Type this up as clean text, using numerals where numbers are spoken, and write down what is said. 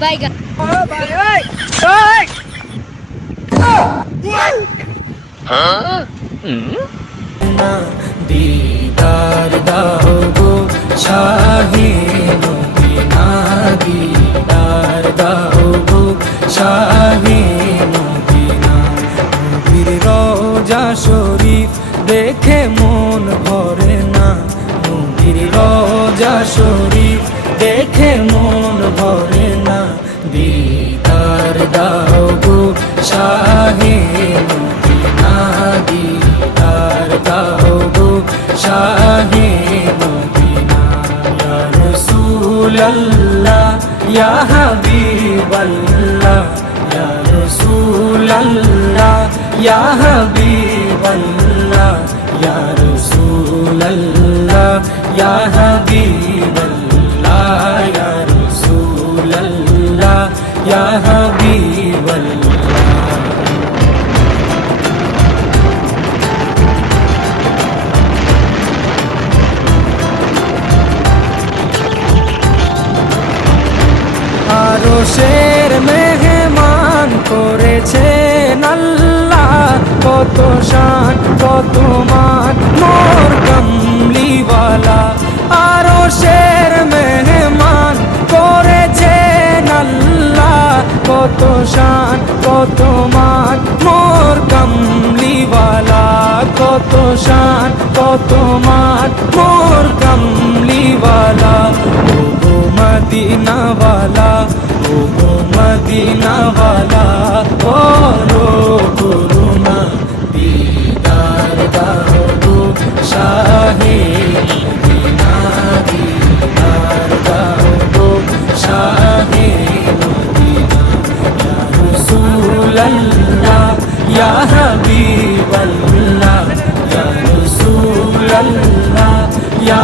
বাইগা दीदार दाओ शाही मदीना दीदार दाओ शाही मदीना नबीर रोजा शरीफ देखे मन भरे ना नबीर रोजा शरीफ देखे मन भरे ना दीदार दाओ शाही मदीना दीदार दाओ शाहे मदीना या रसूल अल्लाह या हबीब अल्लाह या रसूल अल्लाह या हबीब अल्लाह या रसूल अल्लाह या हबीब अल्लाह या रसूल अल्लाह या हबीब अल्लाह আরশের মেহমান করেছেন আল্লাহ কত শান কত মান মোর কমলিওয়ালা আরশের মেহমান করেছেন আল্লাহ কত শান কত মান মোর কমলিওয়ালা কত শান কত মান মোর কমলিওয়ালা ও মদিনা वाला ओ मदीना वाला बोलो गुरुना दीदार दाओ शाहे मदीना दीदार दाओ शाहे मदीना या रसूल अल्लाह या हबीब अल्लाह या रसूल अल्लाह या